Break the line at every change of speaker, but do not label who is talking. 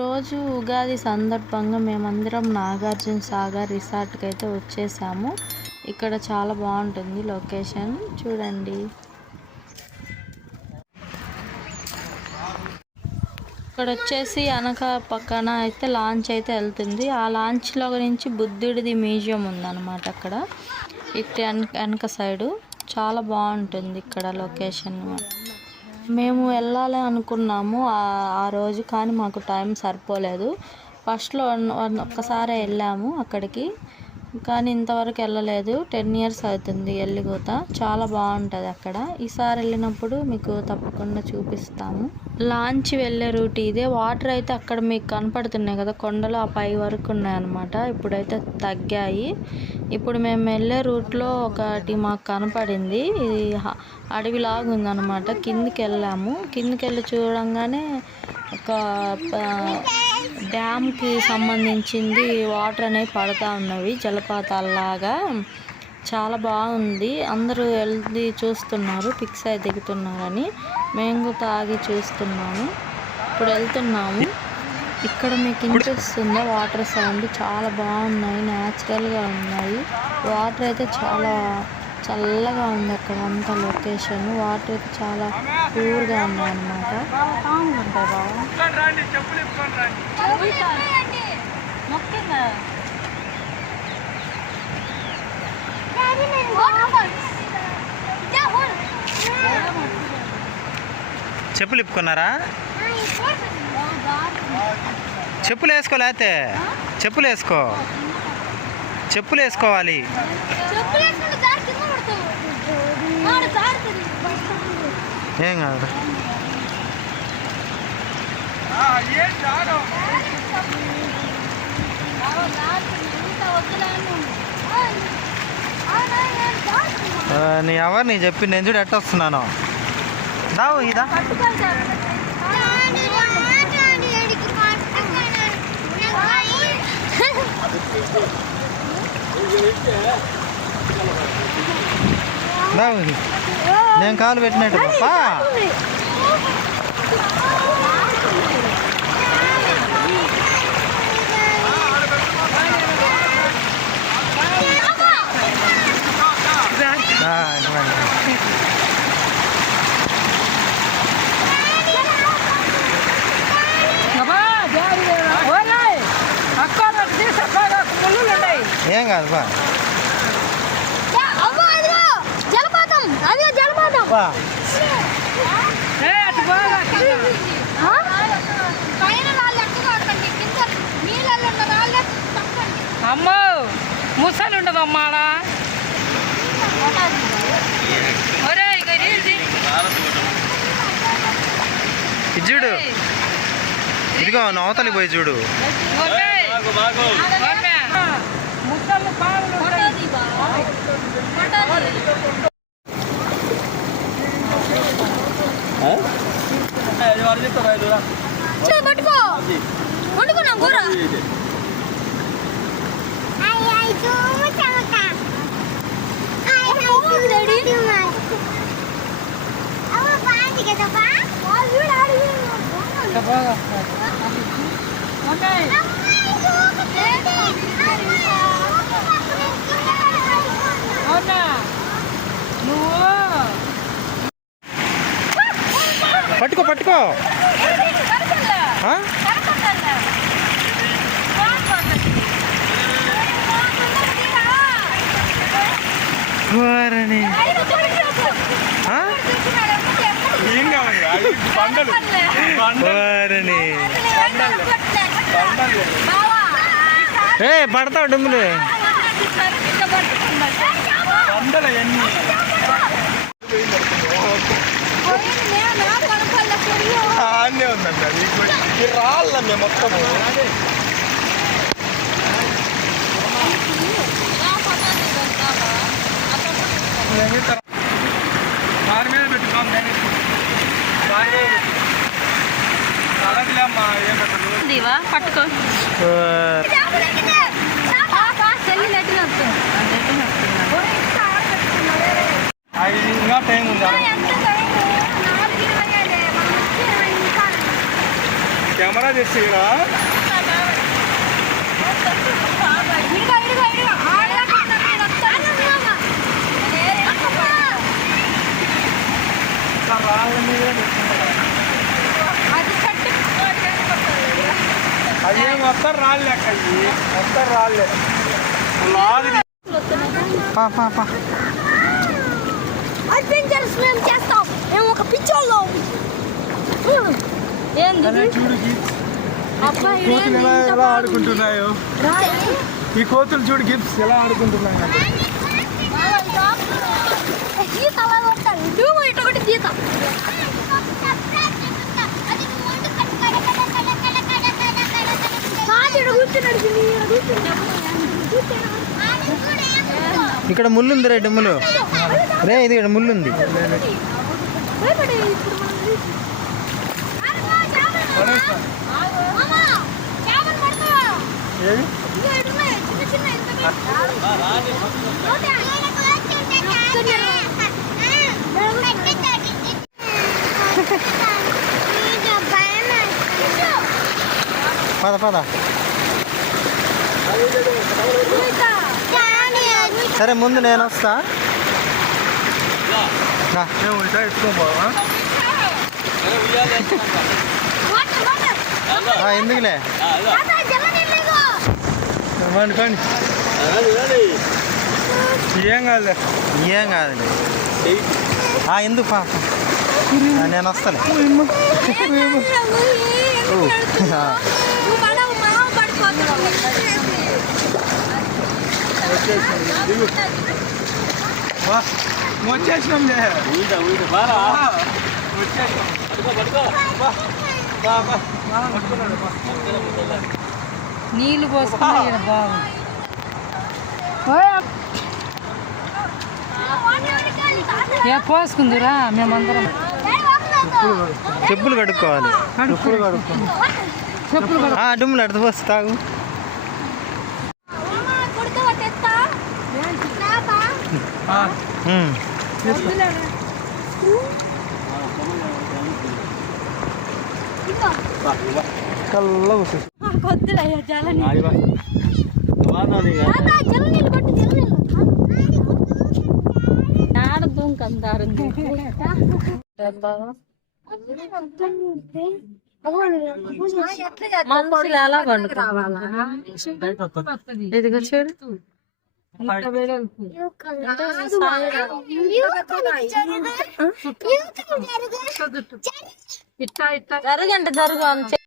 రోజు ఉగాది సందర్భంగా మేమందరం నాగార్జున సాగర్ రిసార్ట్కి అయితే వచ్చేసాము. ఇక్కడ చాలా బాగుంటుంది లొకేషన్. చూడండి. ఇక్కడ వచ్చేసి అనక పక్కన అయితే లాంచ్ అయితే వెళ్తుంది. ఆ లాంచ్లో నుంచి బుద్ధుడిది మ్యూజియం ఉందన్నమాట అక్కడ. ఇటు వెనక వెనక సైడు. చాలా బాగుంటుంది ఇక్కడ లొకేషన్. మేము వెళ్ళాలి అనుకున్నాము. ఆ- రోజు కానీ మాకు టైం సరిపోలేదు. ఫస్ట్లో వన్- వన్- వెళ్ళాము అక్కడికి. కానీ ఇంతవరకు వెళ్ళలేదు. టెన్ ఇయర్స్ అవుతుంది వెళ్ళిపోత చాలా బాగుంటుంది అక్కడ. ఈసారి వెళ్ళినప్పుడు మీకు తప్పకుండా చూపిస్తాము. లాంచ్ వెళ్ళే రూట్ ఇదే. వాటర్ అయితే అక్కడ మీకు కనపడుతున్నాయి కదా కొండలు ఆ పై వరకు ఉన్నాయన్నమాట. ఇప్పుడైతే తగ్గాయి. ఇప్పుడు మేము వెళ్ళే రూట్లో ఒకటి మాకు కనపడింది. ఇది అడవిలాగా ఉందన్నమాట కిందికి వెళ్ళాము. కిందికి వెళ్ళి చూడంగానే ఒక డ్యామ్కి సంబంధించింది వాటర్ అనేవి పడతా ఉన్నవి జలపాతాల్లాగా. చాలా బాగుంది. అందరూ వెళ్ళి చూస్తున్నారు పిక్స్ అయి దిగుతున్నారని. మేము కూడా చూస్తున్నాము. ఇప్పుడు వెళ్తున్నాము. ఇక్కడ మీకు ఇంట్రెస్ట్ ఉందా వాటర్ సౌండ్ చాలా బాగున్నాయి న్యాచురల్గా ఉన్నాయి. వాటర్ అయితే చాలా చల్లగా ఉంది అక్కడ అంతా లొకేషన్. వాటర్ అయితే చాలా ప్యూర్గా ఉన్నాయి అన్నమాట
చెప్పులు ఇప్పుకున్నారా? చెప్పులు వేసుకోలేతే చెప్పులు వేసుకో. చెప్పులు వేసుకోవాలి. ఏం కాదు ఆ, నీ ఎవరు? నీ చెప్పి నేను చూడు ఎట్ట వస్తున్నాను. ఇదా. నేను కాలు పెట్టినట్టు ఏం కాదు బా
జలపాతం అదే జలపాతం.
బా
అమ్మో ముసలి ఉండదు అమ్మాడా ఒరే ఇక రీల్ది
ఇది చూడు. ఇదిగో నవతలి పోయి చూడు.
ఒరే ఒరే ముసలి పాములు ఉంటాయి.
పట్టుకో వండుకున్నాం కూర
ఇంకా బాగా వస్తుంది. ఉంటాయి. అవునా? నువ్వు?
పట్టుకో పట్టుకో? వారని. వారని. ఏ పడతావు డుమ్ములు
ఆనే ఉందండి అది. ఈ రాళ్ళన్నీ మొత్తం దాని మీద పెట్టుకోం అలాగేమ్మా ఏం పెట్టదు.
దివా పట్టుకో.
ఇంకా టైం ఉందా? కెమెరా తెచ్చిరా
చెట్టు
అదే మొత్తం రాళ్ళు లెక్క. మొత్తం రాళ్ళే.
పా.
అడ్వెంచర్స్ మేము చేస్తాం మేము ఒక పిచ్చోళ్ళం ఏంది అబ్బాయి
కోతులు ఎలా ఆడుకుంటున్నాయో ఈ కోతులు చూడు గిఫ్ట్స్ ఎలా ఆడుకుంటున్నాయి
గీత అలా కొట్టాలి నువ్వు ఇటు ఒకటి గీత కాదు ఇక్కడ
ముళ్ళు ఉంది రే డిమ్ములు రే ఇది ఇక్కడ ముళ్ళు ఉంది
భయపడే ఇప్పుడు మనం తీసి. మామా, చేపలు పడతావా?
ఏది
ఇదిగో ఇటు ఉన్నాయి, చిన్న చిన్న ఇంత
పద పద సరే ముందు నేను వస్తా రా.
మేము ఇటా ఎత్తుకోం బావా
ఆ, ఎందుకులే
పండి పండి ఏం కాదులే
ఏం కాదులే ఆ, ఎందుకు పా పా. ఆ, నేను వస్తాను ఆ,
వా, వచ్చేసినాంలే ఆ, వచ్చేసినాం.
నీళ్ళు పోసుకున్నా బాగుంది. ఏ పోసుకుందిరా మేమందరం.
చెప్పులు కడుక్కోవాలి. చెప్పులు కడుక్కో
చెప్పులు
డిమ్ములు అడుగు పోసి తాగు.
ఆ,
ఉమ్.
కల్లా
మనుషులు ఎలా వండుకోవాలా ఇదిగో చూడు.
ఇట్లా
జరగండి జరుగు